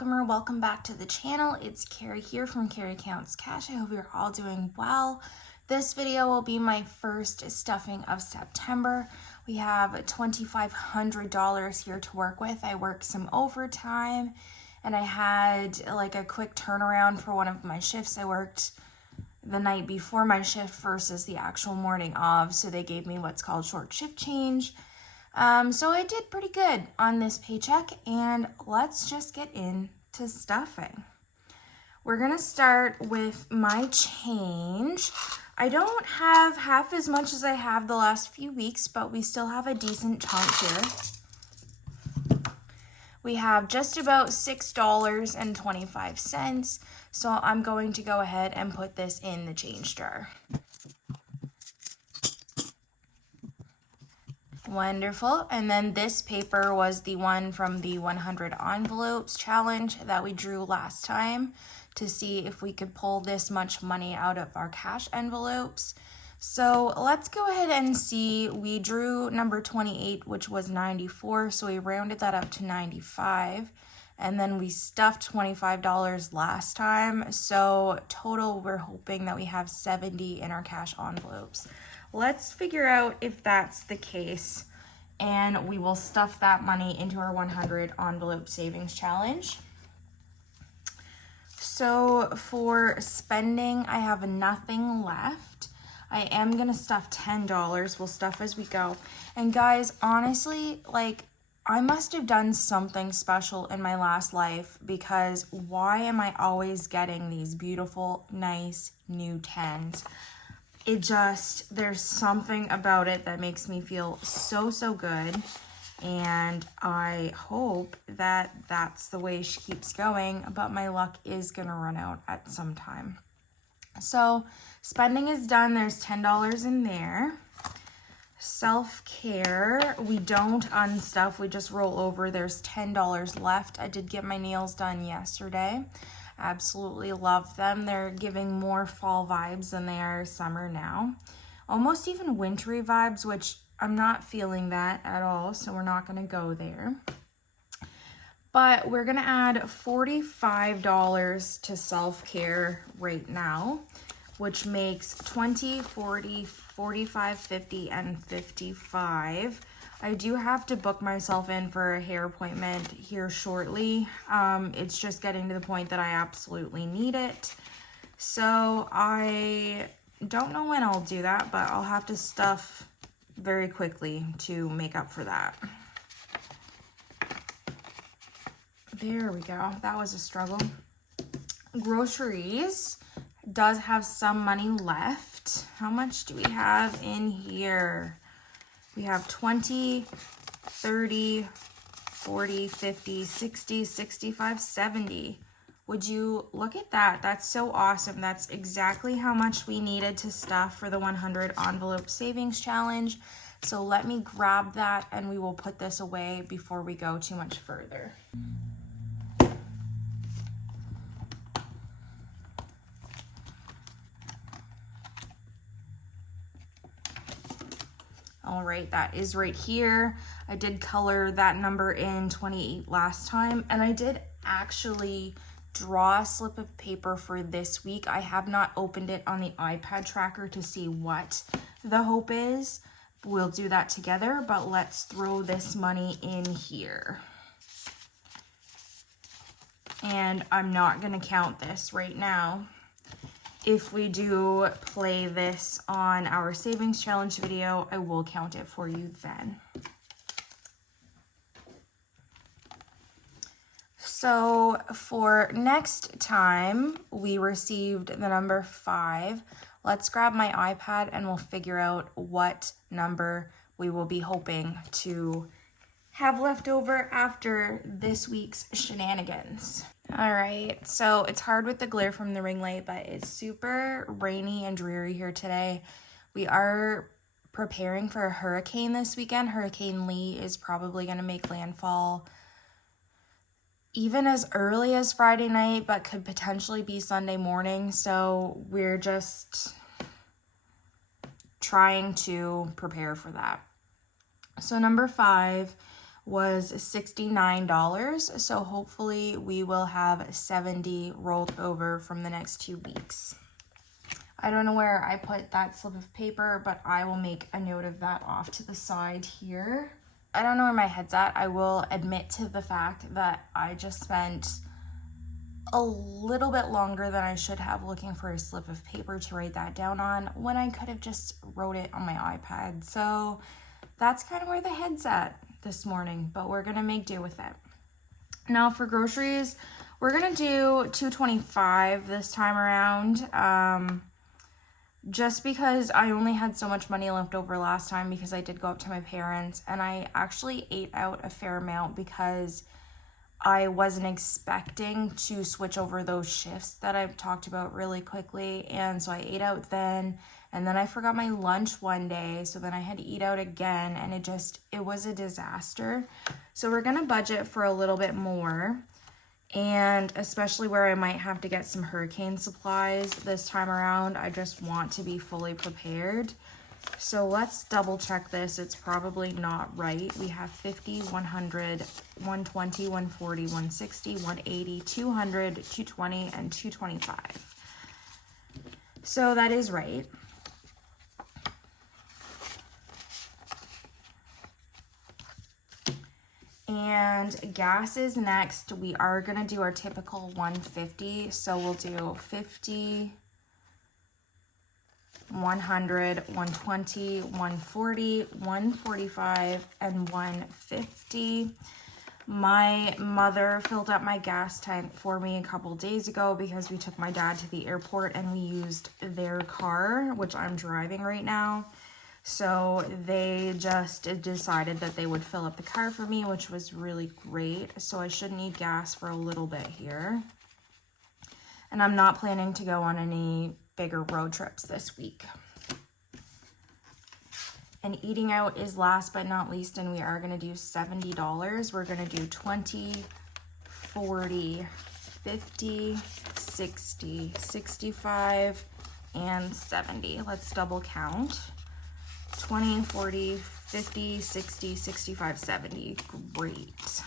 welcome or welcome back to the channel. It's Carrie here from Carrie Counts Cash. I hope you're all doing well. This video will be my first stuffing of September. We have $2,500 here to work with. I worked some overtime and I had like a quick turnaround for one of my shifts. I worked the night before my shift versus the actual morning of, so they gave me what's called short shift change. So I did pretty good on this paycheck, and let's just get into stuffing. We're gonna start with my change. I don't have half as much as I have the last few weeks, but we still have a decent chunk here. We have just about $6.25, so I'm going to go ahead and put this in the change jar. Wonderful. And then this paper was the one from the 100 envelopes challenge that we drew last time to see if we could pull this much money out of our cash envelopes. So let's go ahead and see. We drew number 28, which was 94, so we rounded that up to 95. And then we stuffed $25 last time. So total, we're hoping that we have 70 in our cash envelopes. Let's figure out if that's the case, and we will stuff that money into our 100 envelope savings challenge. So for spending, I have nothing left. I am gonna stuff $10. We'll stuff as we go. And guys, honestly, like, I must have done something special in my last life, because why am I always getting these beautiful, nice new 10s? It just, there's something about it that makes me feel so good, and I hope that that's the way she keeps going, but my luck is gonna run out at some time. So spending is done. There's $10 in there. Self-care, we don't unstuff, we just roll over. There's $10 left. I did get my nails done yesterday. Absolutely love them. They're giving more fall vibes than they are summer now. Almost even wintry vibes, which I'm not feeling that at all, so we're not gonna go there. But we're gonna add $45 to self-care right now, which makes 20, 40, 45, 50, and 55. I do have to book myself in for a hair appointment here shortly. It's just getting to the point that I absolutely need it. So I don't know when I'll do that, but I'll have to stuff very quickly to make up for that. There we go. That was a struggle. Groceries does have some money left. How much do we have in here? We have 20, 30, 40, 50, 60, 65, 70. Would you look at that? That's so awesome. That's exactly how much we needed to stuff for the 100 envelope savings challenge. So let me grab that and we will put this away before we go too much further. All right, that is right here. I did color that number in 28 last time, and I did actually draw a slip of paper for this week. I have not opened it on the iPad tracker to see what the hope is. We'll do that together, but let's throw this money in here. And I'm not gonna count this right now. If we do play this on our savings challenge video, I will count it for you then. So for next time, we received the number 5. Let's grab my iPad and we'll figure out what number we will be hoping to have left over after this week's shenanigans. All right, so it's hard with the glare from the ring light, but it's super rainy and dreary here today. We are preparing for a hurricane this weekend. Hurricane Lee is probably going to make landfall even as early as Friday night, but could potentially be Sunday morning. So we're just trying to prepare for that. So number 5 was $69. So hopefully we will have 70 rolled over from the next 2 weeks. I don't know where I put that slip of paper, but I will make a note of that off to the side here. I don't know where my head's at. I will admit to the fact that I just spent a little bit longer than I should have looking for a slip of paper to write that down on when I could have just wrote it on my iPad. So that's kind of where the head's at this morning, but we're gonna make do with it. Now for groceries, we're gonna do $2.25 this time around. Just because I only had so much money left over last time because I did go up to my parents, and I actually ate out a fair amount because I wasn't expecting to switch over those shifts that I've talked about really quickly. And so I ate out then, and then I forgot my lunch one day. So then I had to eat out again, and it was a disaster. So we're gonna budget for a little bit more, and especially where I might have to get some hurricane supplies this time around. I just want to be fully prepared. So let's double check this. It's probably not right. We have 50, 100, 120, 140, 160, 180, 200, 220, and 225. So that is right. And gas is next. We are gonna do our typical 150. So we'll do 50, 100, 120, 140, 145, and 150. My mother filled up my gas tank for me a couple days ago because we took my dad to the airport and we used their car, which I'm driving right now. So they just decided that they would fill up the car for me, which was really great. So I should need gas for a little bit here. And I'm not planning to go on any bigger road trips this week. And eating out is last but not least, and we are going to do $70. We're going to do 20, 40, 50, 60, 65, and 70. Let's double count. 20, 40, 50, 60, 65, 70. Great.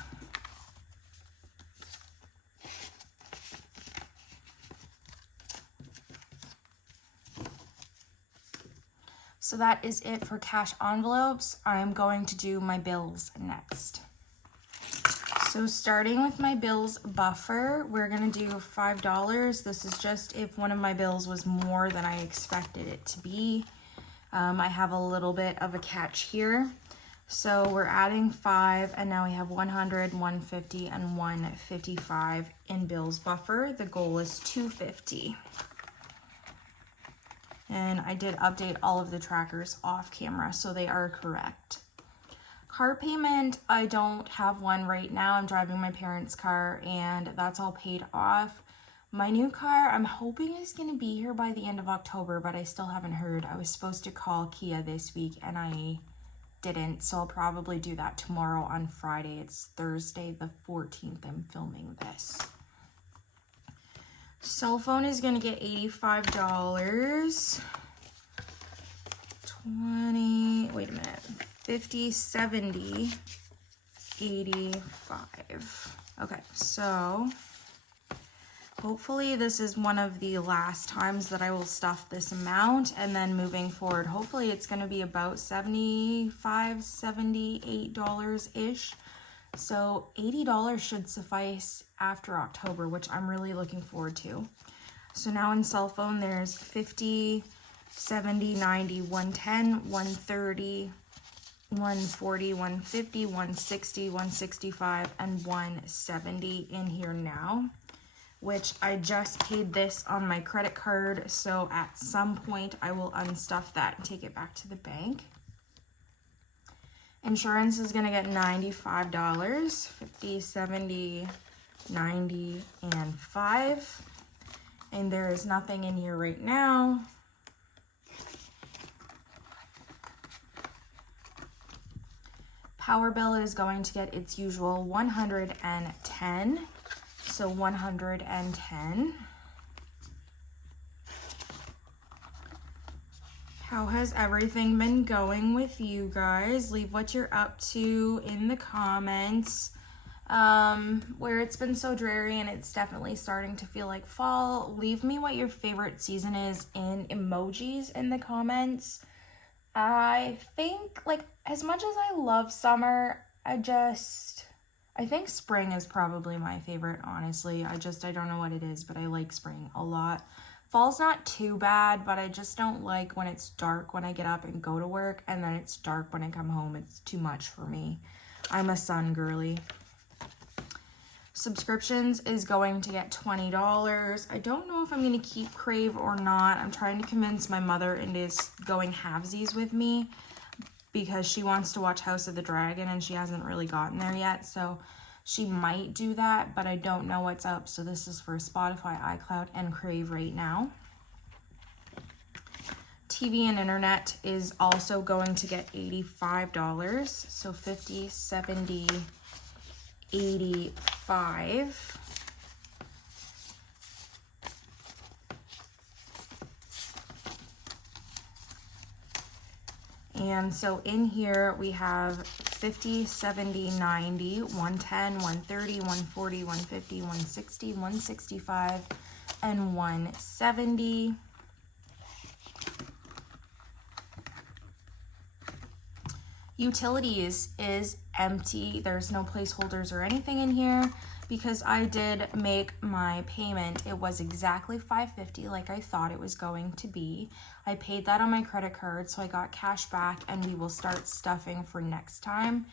So that is it for cash envelopes. I'm going to do my bills next. So starting with my bills buffer, we're gonna do $5. This is just if one of my bills was more than I expected it to be. I have a little bit of a catch here. So we're adding 5, and now we have 100, 150, and 155 in bills buffer. The goal is 250. And I did update all of the trackers off camera, so they are correct. Car payment, I don't have one right now. I'm driving my parents' car, and that's all paid off. My new car, I'm hoping is going to be here by the end of October, but I still haven't heard. I was supposed to call Kia this week, and I didn't, so I'll probably do that tomorrow on Friday. It's Thursday the 14th I'm filming this. Cell phone is going to get $85. 50, 70, 85. Okay, so hopefully this is one of the last times that I will stuff this amount, and then moving forward, hopefully it's going to be about $75, $78-ish. So $80 should suffice after October, which I'm really looking forward to. So now in cell phone, there's 50, 70, 90, 110, 130, 140, 150, 160, 165, and 170 in here now, which I just paid this on my credit card. So at some point I will unstuff that and take it back to the bank. Insurance is going to get $95, 50, 70, 90, and 5. And there is nothing in here right now. Power bill is going to get its usual 110. So 110. How has everything been going with you guys? Leave what you're up to in the comments. Where it's been so dreary and it's definitely starting to feel like fall, leave me what your favorite season is in emojis in the comments. I think, like, as much as I love summer, I think spring is probably my favorite, honestly. I don't know what it is, but I like spring a lot. Fall's not too bad, but I just don't like when it's dark when I get up and go to work, and then it's dark when I come home. It's too much for me. I'm a sun girly. Subscriptions is going to get $20. I don't know if I'm going to keep Crave or not. I'm trying to convince my mother into going halvesies with me because she wants to watch House of the Dragon and she hasn't really gotten there yet. So she might do that, but I don't know what's up. So this is for Spotify, iCloud, and Crave right now. TV and internet is also going to get $85. So 50, 70, 85. And so in here we have 50, 70, 90, 110, 130, 140, 150, 160, 165, and 170. Utilities is empty. There's no placeholders or anything in here because I did make my payment. It was exactly $5.50 like I thought it was going to be. I paid that on my credit card, so I got cash back, and we will start stuffing for next time.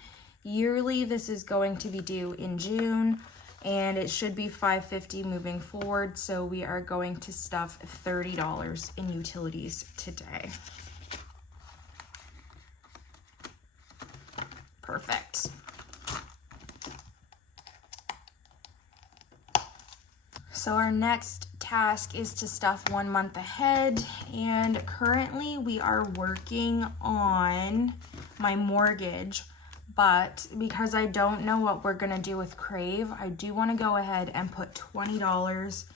Yearly, this is going to be due in June, and it should be $5.50 moving forward, so we are going to stuff $30 in utilities today. Perfect. So our next task is to stuff 1 month ahead, and currently we are working on my mortgage, but because I don't know what we're gonna do with Crave, I do want to go ahead and put $20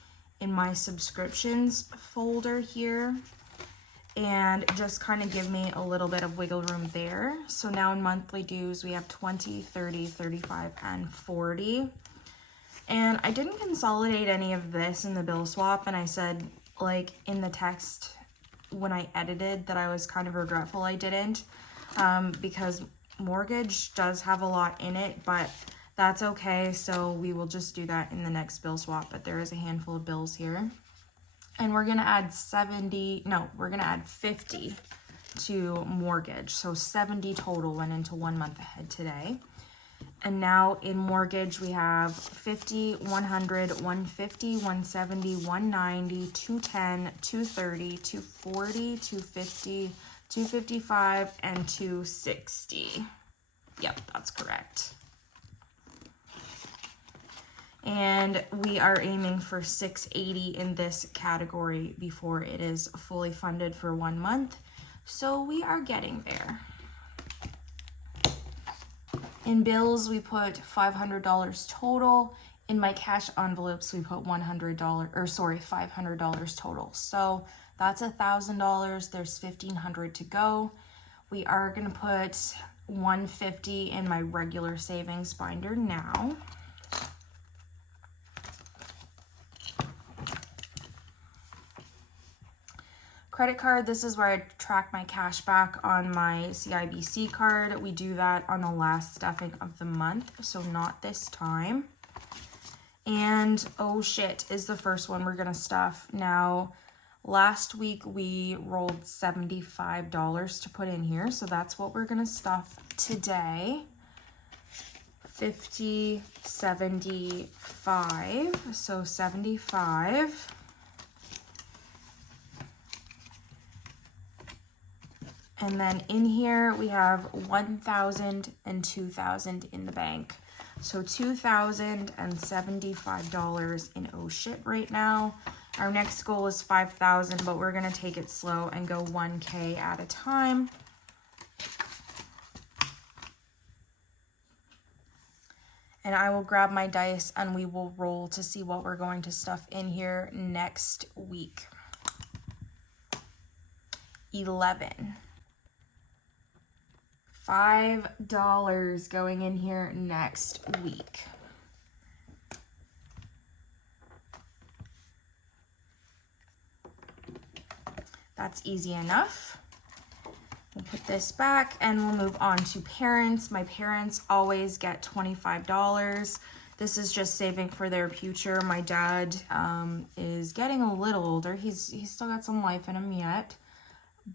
in my subscriptions folder here and just kind of give me a little bit of wiggle room there. So now in monthly dues, we have 20, 30, 35, and 40. And I didn't consolidate any of this in the bill swap, and I said, like, in the text when I edited that I was kind of regretful I didn't, because mortgage does have a lot in it, but that's okay. So we will just do that in the next bill swap, but there is a handful of bills here. And we're gonna add 50 to mortgage. So 70 total went into 1 month ahead today. And now in mortgage, we have 50, 100, 150, 170, 190, 210, 230, 240, 250, 255, and 260. Yep, that's correct. And we are aiming for 680 in this category before it is fully funded for 1 month. So we are getting there. In bills, we put $500 total. In my cash envelopes, we put $500 total. So that's $1,000. There's $1,500 to go. We are gonna put $150 in my regular savings binder now. Credit card, this is where I track my cash back on my CIBC card. We do that on the last stuffing of the month, so not this time. And oh shit is the first one we're gonna stuff. Now, last week we rolled $75 to put in here, so that's what we're gonna stuff today. 50, 75, so 75. And then in here, we have 1,000 and 2,000 in the bank. So $2,075 in oh shit right now. Our next goal is 5,000, but we're gonna take it slow and go 1K at a time. And I will grab my dice and we will roll to see what we're going to stuff in here next week. 11. $5 going in here next week. That's easy enough. We'll put this back and we'll move on to parents. My parents always get $25. This is just saving for their future. My dad is getting a little older. He's still got some life in him yet,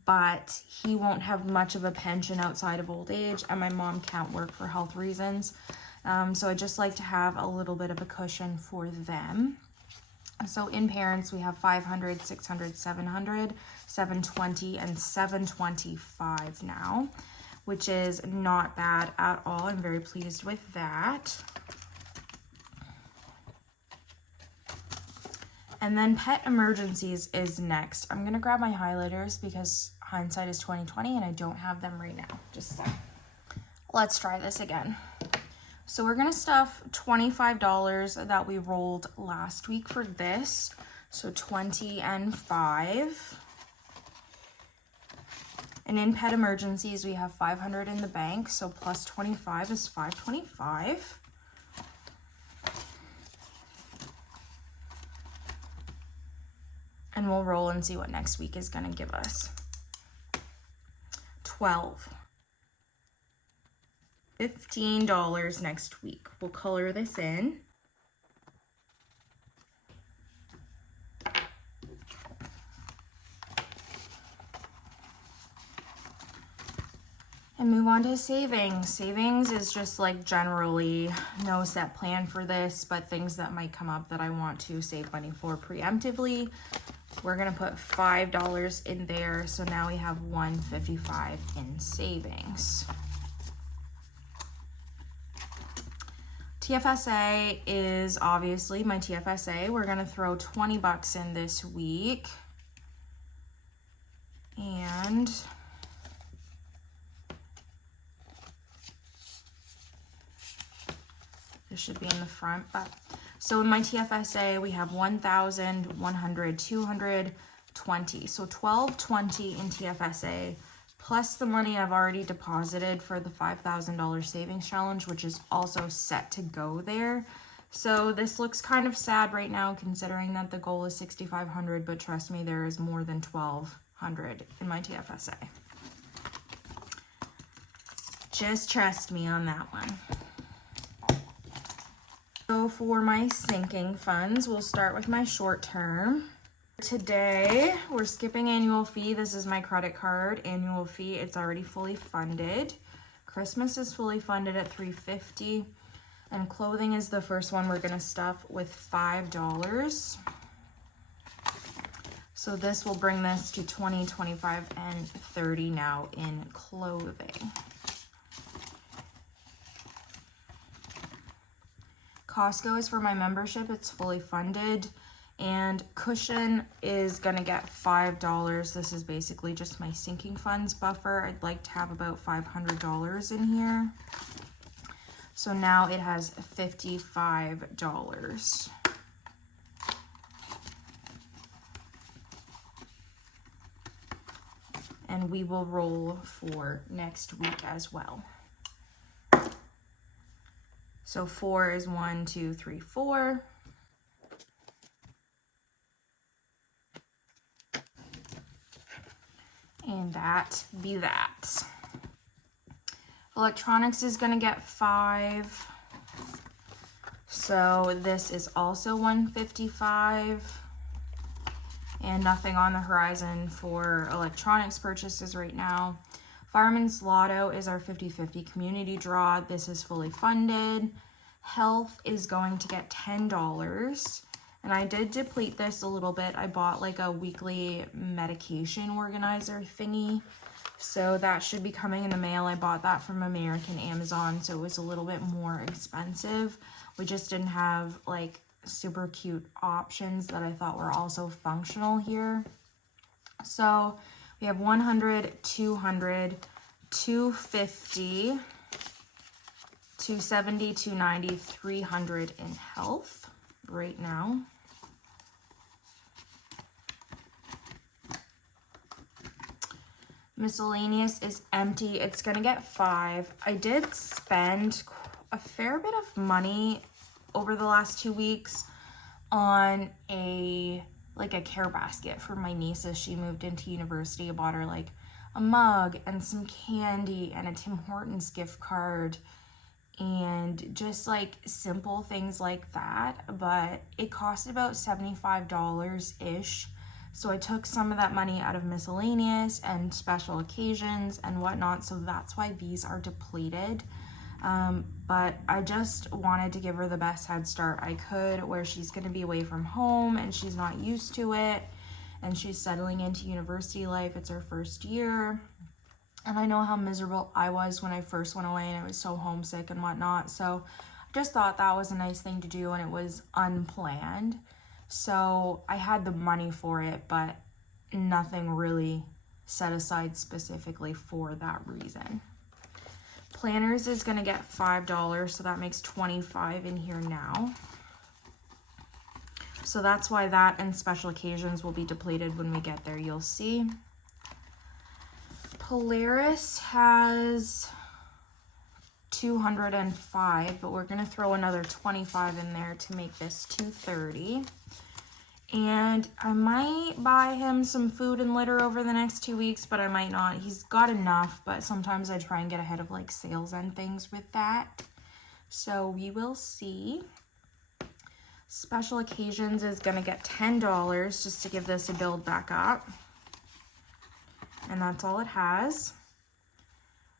but he won't have much of a pension outside of old age, and my mom can't work for health reasons. So I just like to have a little bit of a cushion for them. So in parents, we have 500, 600, 700, 720, and 725 now, which is not bad at all. I'm very pleased with that. And then pet emergencies is next. I'm gonna grab my highlighters because hindsight is 2020 and I don't have them right now. Just let's try this again. So we're gonna stuff $25 that we rolled last week for this. So 20 and 5. And in pet emergencies, we have 500 in the bank. So plus 25 is 525. And we'll roll and see what next week is gonna give us. 12. $15 next week. We'll color this in. And move on to savings. Savings is just like generally no set plan for this, but things that might come up that I want to save money for preemptively. We're gonna put $5 in there. So now we have $155 in savings. TFSA is obviously my TFSA. We're gonna throw 20 bucks in this week. And this should be in the front, but so in my TFSA, we have 1,000, 100, 220. So 1220 in TFSA, plus the money I've already deposited for the $5,000 savings challenge, which is also set to go there. So this looks kind of sad right now, considering that the goal is 6,500, but trust me, there is more than 1,200 in my TFSA. Just trust me on that one. So for my sinking funds, we'll start with my short term. Today, we're skipping annual fee. This is my credit card annual fee. It's already fully funded. Christmas is fully funded at $350. And clothing is the first one we're gonna stuff with $5. So this will bring this to 20, 25, and 30 now in clothing. Costco is for my membership. It's fully funded. And cushion is gonna get $5. This is basically just my sinking funds buffer. I'd like to have about $500 in here. So now it has $55. And we will roll for next week as well. So 4 is 1, 2, 3, 4. And that be that. Electronics is gonna get 5. So this is also 155. And nothing on the horizon for electronics purchases right now. Fireman's Lotto is our 50-50 community draw. This is fully funded. Health is going to get $10. And I did deplete this a little bit. I bought like a weekly medication organizer thingy. So that should be coming in the mail. I bought that from American Amazon, so it was a little bit more expensive. We just didn't have like super cute options that I thought were also functional here. So we have 100, 200, 250, 270, 290, 300 in health right now. Miscellaneous is empty. It's gonna get 5. I did spend a fair bit of money over the last 2 weeks on a care basket for my niece as she moved into university. I bought her like a mug and some candy and a Tim Hortons gift card and just like simple things like that, but it cost about $75-ish. So I took some of that money out of miscellaneous and special occasions and whatnot, so that's why these are depleted. But I just wanted to give her the best head start I could, where she's going to be away from home and she's not used to it, and she's settling into university life. It's her first year, and I know how miserable I was when I first went away and I was so homesick and whatnot, so I just thought that was a nice thing to do, and it was unplanned. So I had the money for it, but nothing really set aside specifically for that reason. Planners is going to get $5, so that makes $25 in here now. So that's why that and special occasions will be depleted when we get there, you'll see. Polaris has 205, but we're going to throw another 25 in there to make this 230. And I might buy him some food and litter over the next 2 weeks, but I might not. He's got enough, but sometimes I try and get ahead of like sales and things with that. So we will see. Special occasions is going to get $10 just to give this a build back up. And that's all it has.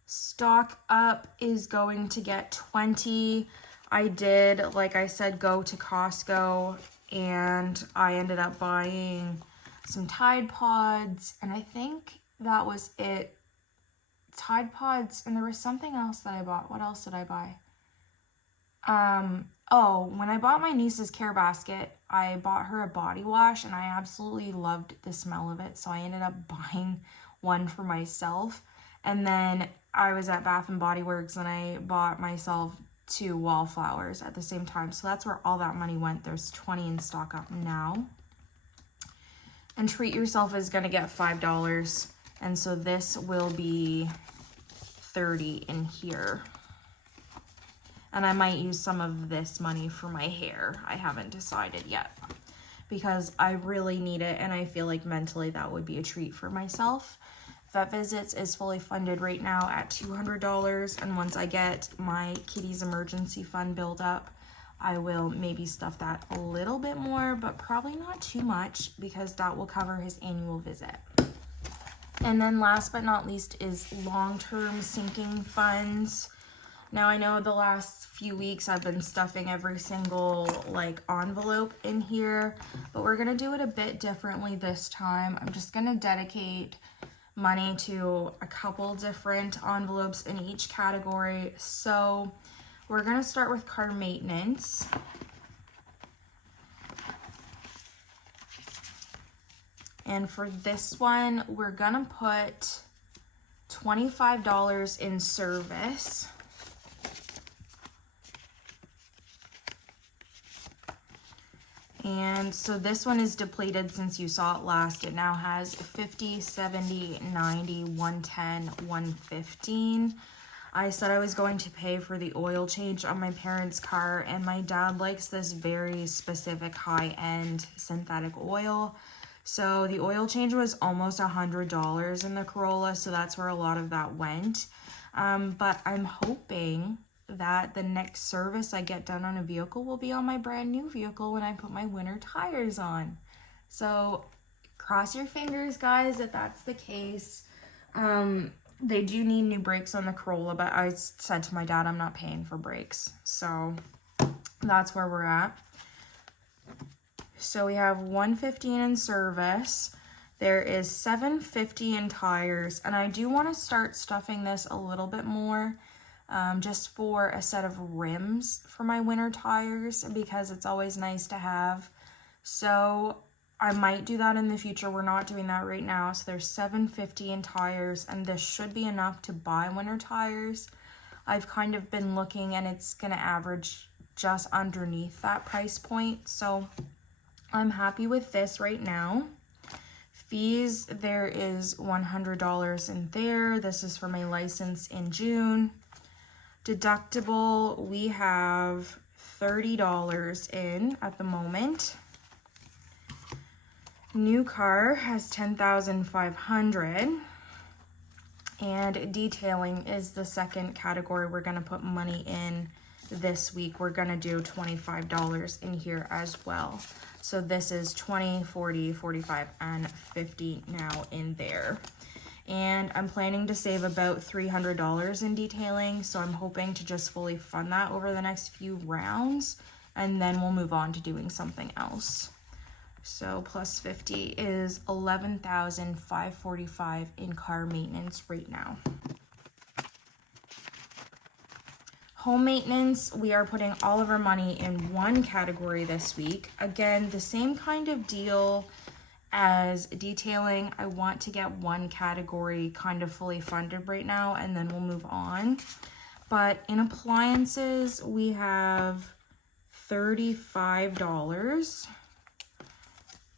Stock up is going to get 20. I did, like I said, go to Costco, and I ended up buying some Tide Pods, and I think that was it. Tide Pods, and there was something else that I bought. What else did I buy? Oh, when I bought my niece's care basket, I bought her a body wash, and I absolutely loved the smell of it, so I ended up buying one for myself. And then I was at Bath and Body Works, and I bought myself 2 wallflowers at the same time. So that's where all that money went. There's 20 in stock up now. And Treat Yourself is going to get $5. And so this will be 30 in here. And I might use some of this money for my hair. I haven't decided yet, because I really need it, and I feel like mentally that would be a treat for myself. Vet Visits is fully funded right now at $200, and once I get my kitty's emergency fund built up, I will maybe stuff that a little bit more, but probably not too much, because that will cover his annual visit. And then last but not least is long-term sinking funds. Now I know the last few weeks I've been stuffing every single like envelope in here, but we're gonna do it a bit differently this time. I'm just gonna dedicate money to a couple different envelopes in each category. So we're gonna start with car maintenance. And for this one, we're gonna put $25 in service. And so this one is depleted since you saw it last. It now has 50, 70, 90, 110, 115. I said I was going to pay for the oil change on my parents' car, and my dad likes this very specific high-end synthetic oil. So the oil change was almost $100 in the Corolla, so that's where a lot of that went. But I'm hoping that the next service I get done on a vehicle will be on my brand new vehicle when I put my winter tires on. So cross your fingers, guys, that that's the case. They do need new brakes on the Corolla, but I said to my dad I'm not paying for brakes. So that's where we're at. So we have $115 in service. There is $750 in tires, and I do want to start stuffing this a little bit more. Just for a set of rims for my winter tires, because it's always nice to have. So I might do that in the future. We're not doing that right now. So there's $750 in tires, and this should be enough to buy winter tires. I've kind of been looking, and it's going to average just underneath that price point. So I'm happy with this right now. Fees, there is $100 in there. This is for my license in June. Deductible, we have $30 in at the moment. New car has $10,500. And detailing is the second category we're gonna put money in this week. We're gonna do $25 in here as well. So this is 20, 40, 45, and 50 now in there. And I'm planning to save about $300 in detailing, so I'm hoping to just fully fund that over the next few rounds, and then we'll move on to doing something else. So plus 50 is $11,545 in car maintenance right now. Home maintenance, we are putting all of our money in one category this week. Again, the same kind of deal as detailing. I want to get one category kind of fully funded right now, and then we'll move on. But in appliances, we have $35.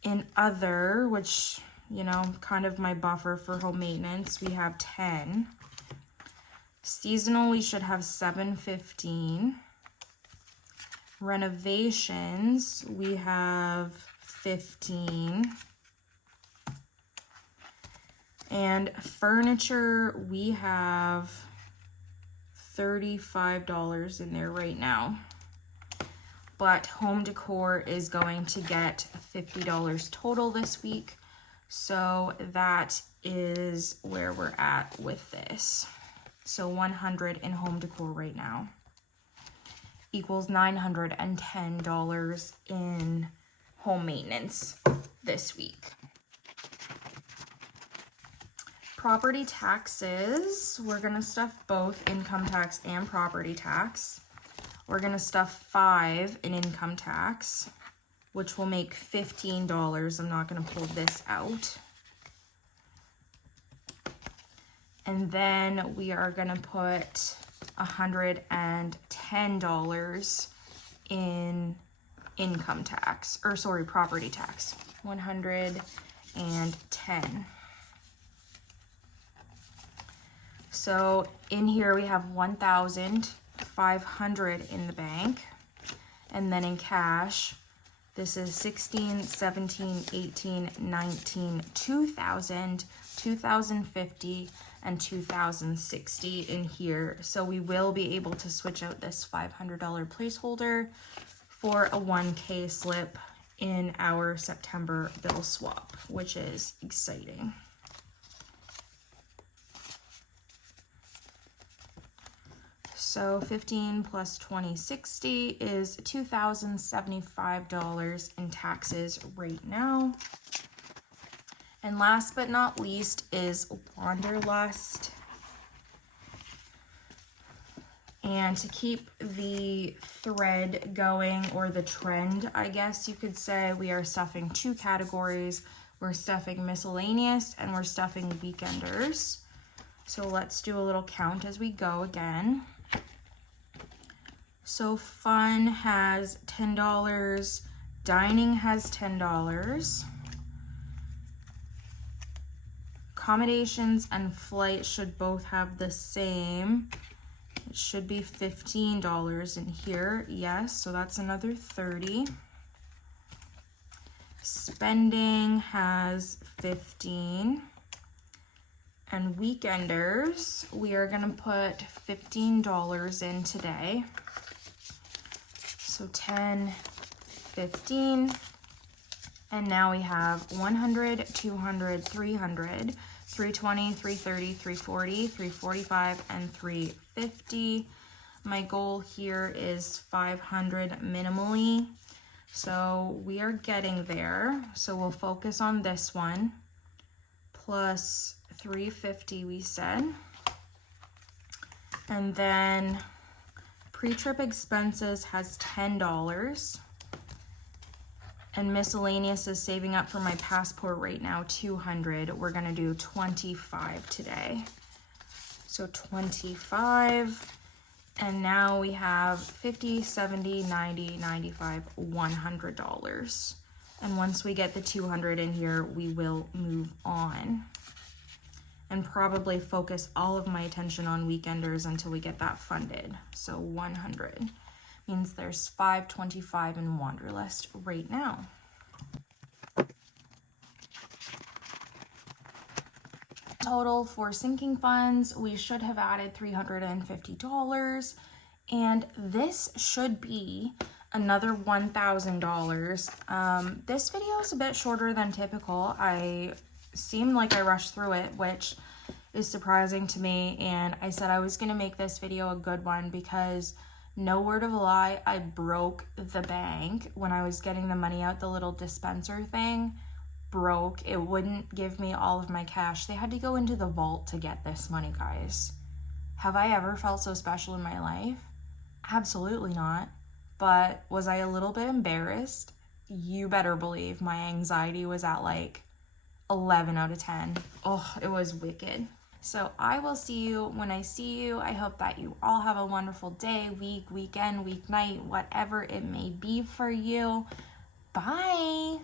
In other, which, you know, kind of my buffer for home maintenance, we have 10. Seasonal, we should have $7.15. Renovations, we have 15. And furniture, we have $35 in there right now. But home decor is going to get $50 total this week. So that is where we're at with this. So 100 in home decor right now equals $910 in home maintenance this week. Property taxes, we're gonna stuff both income tax and property tax. We're gonna stuff 5 in income tax, which will make $15. I'm not gonna pull this out. And then we are gonna put $110 in income tax, or sorry, property tax. 110. So in here we have 1,500 in the bank, and then in cash, this is 16, 17, 18, 19, 2,000, 2,050, and 2,060 in here. So we will be able to switch out this $500 placeholder for a 1K slip in our September bill swap, which is exciting. So 15 plus 2060 is $2,075 in taxes right now. And last but not least is Wanderlust. And to keep the thread going, or the trend, I guess you could say, we are stuffing 2 categories. We're stuffing miscellaneous and we're stuffing weekenders. So let's do a little count as we go again. So fun has $10, dining has $10. Accommodations and flight should both have the same. It should be $15 in here. Yes, so that's another 30. Spending has 15. And weekenders, we are gonna put $15 in today. So 10, 15. And now we have 100, 200, 300, 320, 330, 340, 345, and 350. My goal here is 500 minimally. So we are getting there. So we'll focus on this one. Plus 350 we said. And then pre-trip expenses has $10. And miscellaneous is saving up for my passport right now, 200. We're gonna do 25 today. So 25, and now we have 50, 70, 90, 95, $100 And once we get the 200 in here, we will move on and probably focus all of my attention on weekenders until we get that funded. So 100 means there's 525 in Wanderlust right now. Total for sinking funds, we should have added $350, and this should be another $1,000. This video is a bit shorter than typical. I seemed like I rushed through it, which is surprising to me, and I said I was gonna make this video a good one because, no word of a lie, I broke the bank when I was getting the money out. The little dispenser thing broke. It wouldn't give me all of my cash. They had to go into the vault to get this money, guys. Have I ever felt so special in my life? Absolutely not. But was I a little bit embarrassed? You better believe my anxiety was at like 11 out of 10. Oh, it was wicked. So I will see you when I see you. I hope that you all have a wonderful day, week, weekend, weeknight, whatever it may be for you. Bye.